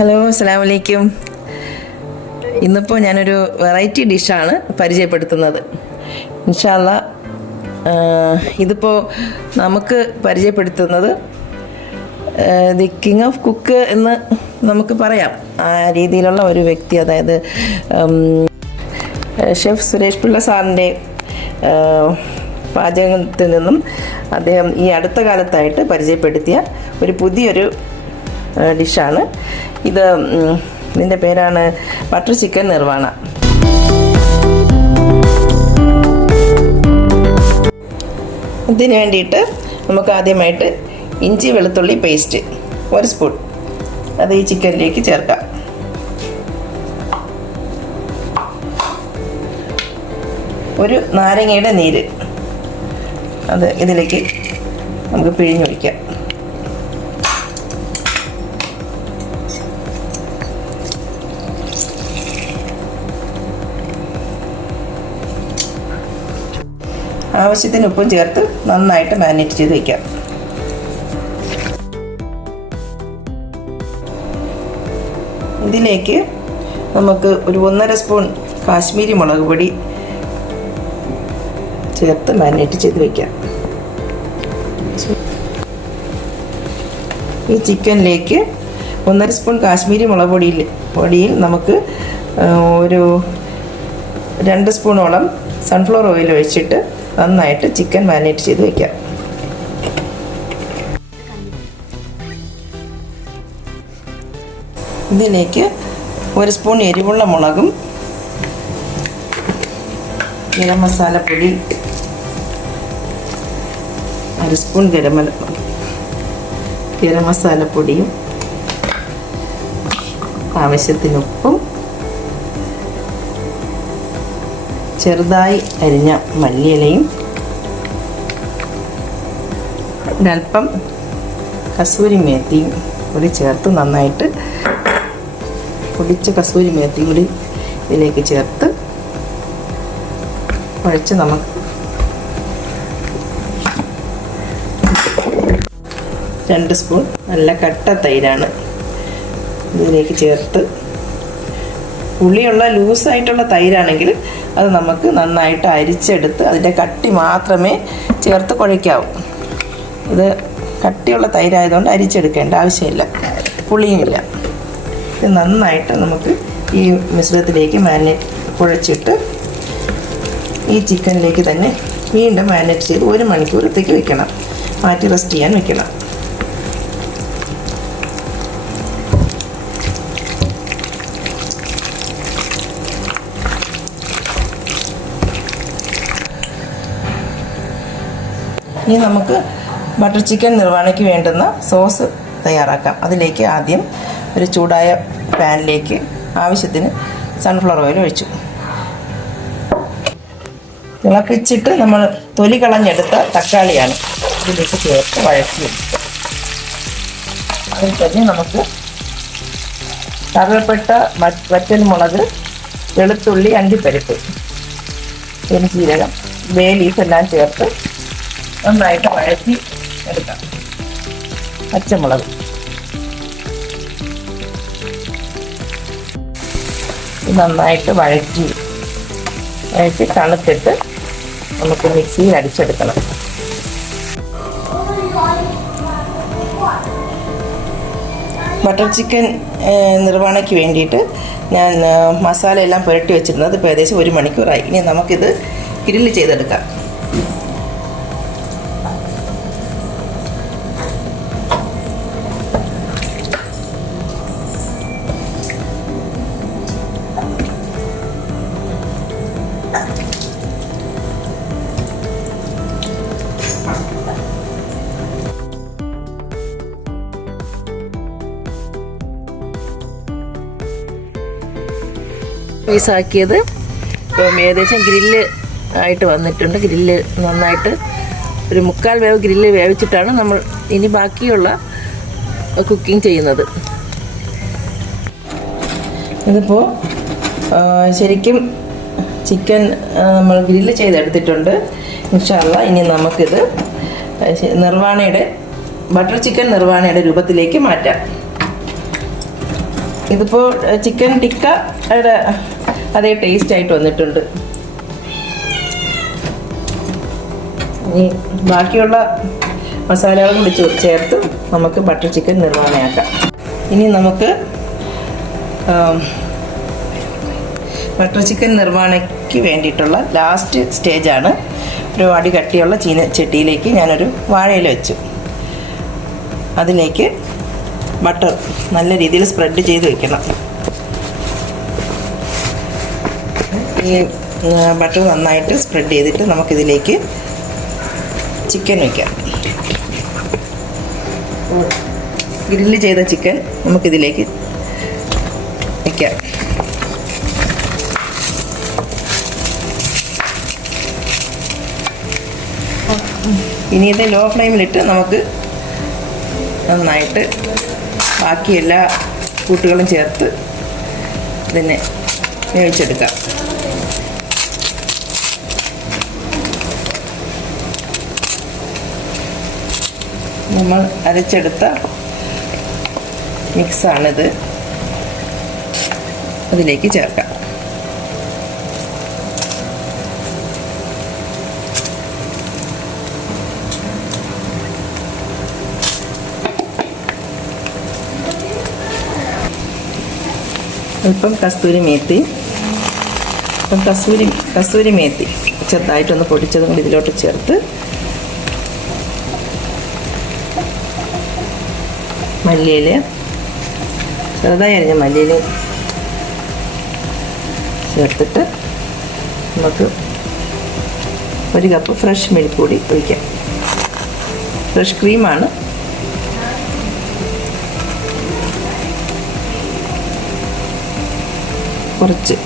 Hello അസ്സാം വലൈക്കും ഇന്നിപ്പോൾ ഞാനൊരു വെറൈറ്റി ഡിഷാണ് പരിചയപ്പെടുത്തുന്നത്. ഇൻഷാല്ല ഇതിപ്പോൾ നമുക്ക് പരിചയപ്പെടുത്തുന്നത് ദി കിങ് ഓഫ് കുക്ക് എന്ന് നമുക്ക് പറയാം. ആ രീതിയിലുള്ള ഒരു വ്യക്തി അതായത് ഷെഫ് സുരേഷ് പിള്ള സാറിന്റെ പാചകത്തിൽ നിന്നും അദ്ദേഹം ഈ അടുത്ത കാലത്തായിട്ട് പരിചയപ്പെടുത്തിയ ഒരു പുതിയൊരു ഡിഷാണ്. ഇത് ഇതിന്റെ പേരാണ് ബട്ടർ ചിക്കൻ നിർവാണ. ഇതിന് വേണ്ടിയിട്ട് നമുക്ക് ആദ്യമായിട്ട് ഇഞ്ചി വെളുത്തുള്ളി പേസ്റ്റ് ഒരു സ്പൂൺ അത് ഈ ചിക്കനിലേക്ക് ചേർക്കാം. ഒരു നാരങ്ങയുടെ നീര്. അത് ഇതിലേക്ക് നമുക്ക് പിഴിഞ്ഞൊഴിക്കാം. ആവശ്യത്തിന് ഉപ്പും ചേർത്ത് നന്നായിട്ട് മാരിനേറ്റ് ചെയ്ത് വയ്ക്കാം ഇതിലേക്ക് നമുക്ക് ഒരു ഒന്നര സ്പൂൺ കാശ്മീരി മുളക് പൊടി ചേർത്ത് മാരിനേറ്റ് ചെയ്ത് വയ്ക്കാം ഈ ചിക്കനിലേക്ക് ഒന്നര സ്പൂൺ കാശ്മീരി മുളക് പൊടിയിൽ പൊടിയിൽ നമുക്ക് ഒരു രണ്ട് സ്പൂണോളം സൺഫ്ലവർ ഓയിൽ ഒഴിച്ചിട്ട് നന്നായിട്ട് ചിക്കൻ മാരിനേറ്റ് ചെയ്ത് വെക്കാം. ഇതിലേക്ക് ഒരു സ്പൂൺ എരിവുള്ള മുളകും ഗരം മസാലപ്പൊടി അര സ്പൂൺ ഗരം ഗരം മസാലപ്പൊടിയും ആവശ്യത്തിന് ഉപ്പും ചെറുതായി അരിഞ്ഞ മല്ലിയിലയും ഒരല്പം കസൂരി മേത്തിയും കൂടി ചേർത്ത് നന്നായിട്ട് പൊടിച്ച കസൂരി മേത്തിയും കൂടി ഇതിലേക്ക് ചേർത്ത് കുഴച്ച് നമുക്ക് രണ്ട് സ്പൂൺ നല്ല കട്ട തൈരാണ് ഇതിലേക്ക് ചേർത്ത്. പുളിയുള്ള ലൂസായിട്ടുള്ള തൈരാണെങ്കിൽ അത് നമുക്ക് നന്നായിട്ട് അരിച്ചെടുത്ത് അതിന്റെ കട്ടി മാത്രമേ ചേർത്ത് കുഴയ്ക്കാവൂ. ഇത് കട്ടിയുള്ള തൈരായതുകൊണ്ട് അരിച്ചെടുക്കേണ്ട ആവശ്യമില്ല. പുളിയുമില്ല. ഇത് നന്നായിട്ട് നമുക്ക് ഈ മിശ്രിതത്തിലേക്ക് മാരിനേറ്റ് കുഴച്ചിട്ട് ഈ ചിക്കനിലേക്ക് തന്നെ വീണ്ടും മാരിനേറ്റ് ചെയ്ത് ഒരു മണിക്കൂറത്തേക്ക് വെക്കണം. മാറ്റി റെസ്റ്റ് ചെയ്യാൻ വെക്കണം. ഇനി നമുക്ക് ബട്ടർ ചിക്കൻ നിർവാണയ്ക്ക് വേണ്ടുന്ന സോസ് തയ്യാറാക്കാം. അതിലേക്ക് ആദ്യം ഒരു ചൂടായ പാനിലേക്ക് ആവശ്യത്തിന് സൺഫ്ലവർ ഓയിൽ ഒഴിച്ചു. തിളപ്പിച്ചിട്ട് നമ്മൾ തൊലി കളഞ്ഞെടുത്ത തക്കാളിയാണ് ഇതിലേക്ക് ചേർത്ത് വഴക്കി അതിൽ തന്നെ നമുക്ക് കറുവപ്പെട്ട വറ്റൽ മുളക് വെളുത്തുള്ളി അണ്ടിപ്പരിപ്പ് പെരുംജീരകം ബേ ലീഫ് എല്ലാം ചേർത്ത് നന്നായിട്ട് വഴറ്റി എടുക്കാം. പച്ചമുളക്. നന്നായിട്ട് വഴറ്റി വഴറ്റി തണുത്തിട്ട് നമുക്ക് മിക്സിയിൽ അടിച്ചെടുക്കണം. ബട്ടർ ചിക്കൻ നിർവഹണയ്ക്ക് വേണ്ടിയിട്ട് ഞാൻ മസാല എല്ലാം പുരട്ടി വെച്ചിരുന്നത് ഏകദേശം ഒരു മണിക്കൂറായി. ഇനി നമുക്കിത് ഗ്രില്ല് ചെയ്തെടുക്കാം. പീസാക്കിയത്. ഇപ്പം ഏകദേശം ഗ്രില്ല് ആയിട്ട് വന്നിട്ടുണ്ട്. ഗ്രില്ല് നന്നായിട്ട് ഒരു മുക്കാൽ വേവ് ഗ്രില്ല് വേവിച്ചിട്ടാണ് നമ്മൾ ഇനി ബാക്കിയുള്ള കുക്കിംഗ് ചെയ്യുന്നത്. ഇതിപ്പോൾ ശരിക്കും ചിക്കൻ നമ്മൾ ഗ്രില്ല് ചെയ്തെടുത്തിട്ടുണ്ട്. ഇൻഷാല്ല ഇനി നമുക്കിത് നിർവാണയുടെ ബട്ടർ ചിക്കൻ നിർവാണയുടെ രൂപത്തിലേക്ക് മാറ്റാം. ഇതിപ്പോൾ ചിക്കൻ ടിക്ക യുടെ അതേ ടേസ്റ്റ് ആയിട്ട് വന്നിട്ടുണ്ട്. ഇനി ബാക്കിയുള്ള മസാലകളും കൂടി ചേർത്ത് നമുക്ക് ബട്ടർ ചിക്കൻ നിർമ്മാണയാക്കാം ഇനി നമുക്ക് ബട്ടർ ചിക്കൻ നിർമ്മാണയ്ക്ക് വേണ്ടിയിട്ടുള്ള ലാസ്റ്റ് സ്റ്റേജാണ് ഒരു അടി കട്ടിയുള്ള ചീന ചട്ടിയിലേക്ക് ഞാനൊരു വാഴയില വെച്ചു. അതിലേക്ക് ബട്ടർ നല്ല രീതിയിൽ സ്പ്രെഡ് ചെയ്ത് വെക്കണം. ഈ ബട്ടർ നന്നായിട്ട് സ്പ്രെഡ് ചെയ്തിട്ട് നമുക്കിതിലേക്ക് ചിക്കൻ വയ്ക്കാം ഗ്രില്ല് ചെയ്ത ചിക്കൻ നമുക്കിതിലേക്ക് വയ്ക്കാം ഇനി ഇത് ലോ ഫ്ലെയിമിലിട്ട് നമുക്ക് നന്നായിട്ട് ബാക്കി എല്ലാ കൂട്ടുകളും ചേർത്ത് ഇതിനെ വേവിച്ചെടുക്കാം. നമ്മൾ അരച്ചെടുത്ത മിക്സാണിത്. അതിലേക്ക് ചേർക്കാം. അല്പം കസ്തൂരി മേത്തി. അല്പം കസ്തൂരി കസ്തൂരി മേത്തി. ചെറുതായിട്ടൊന്ന് പൊടിച്ചതും കൂടി ഇതിലോട്ട് ചേർത്ത് മല്ലിയില. ചെറുതായി അരിഞ്ഞ മല്ലിയിൽ ചേർത്തിട്ട് നമുക്ക് ഒരു കപ്പ് ഫ്രഷ് മിൽക്ക് കൂടി ഒഴിക്കാം. ഫ്രഷ് ക്രീമാണ്. കുറച്ച്.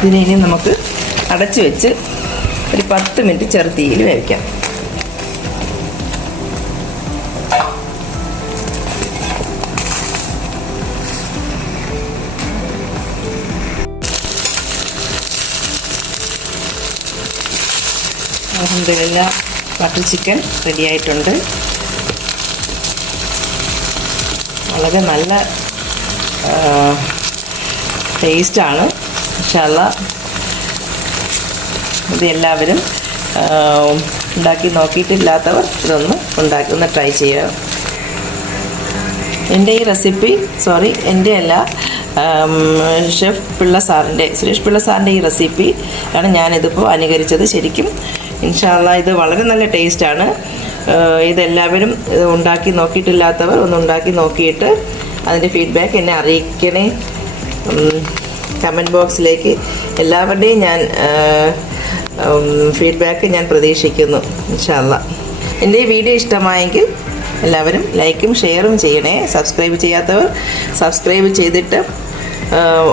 ഇതിനെ ഇനി നമുക്ക് അടച്ചു വെച്ച് ഒരു പത്ത് മിനിറ്റ് ചെറുതീയിൽ വേവിക്കാം. ബട്ടർ ചിക്കൻ റെഡി ആയിട്ടുണ്ട്. വളരെ നല്ല ടേസ്റ്റാണ് ഇൻഷാല്ല ഇത് എല്ലാവരും ഉണ്ടാക്കി നോക്കിയിട്ടില്ലാത്തവർ ഇതൊന്ന് ഉണ്ടാക്കി ഒന്ന് ട്രൈ ചെയ്യുക. എന്റെ ഈ റെസിപ്പി സോറി എന്റെ അല്ല ഷെഫ് പിള്ള സാറിന്റെ സുരേഷ് പിള്ള സാറിന്റെ ഈ റെസിപ്പി ആണ് ഞാനിതിപ്പോൾ അനുകരിച്ചത് ശരിക്കും. ഇൻഷാല്ല ഇത് വളരെ നല്ല ടേസ്റ്റാണ്. ഇതെല്ലാവരും ഇത് ഉണ്ടാക്കി നോക്കിയിട്ടില്ലാത്തവർ ഒന്ന് ഉണ്ടാക്കി നോക്കിയിട്ട് അതിന്റെ ഫീഡ്ബാക്ക് എന്നെ അറിയിക്കണേ. കമന്റ് ബോക്സിലേക്ക് എല്ലാവരുടെയും ഞാൻ ഫീഡ്ബാക്ക് ഞാൻ പ്രതീക്ഷിക്കുന്നു ഇൻഷാല്ല എന്റെ വീഡിയോ ഇഷ്ടമായെങ്കിൽ എല്ലാവരും ലൈക്കും ഷെയറും ചെയ്യണേ. സബ്സ്ക്രൈബ് ചെയ്യാത്തവർ സബ്സ്ക്രൈബ് ചെയ്തിട്ട്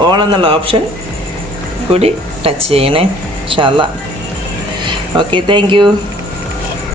ഓൾ എന്നുള്ള ഓപ്ഷൻ കൂടി ടച്ച് ചെയ്യണേ ഇൻഷാല്ല ഓക്കെ താങ്ക്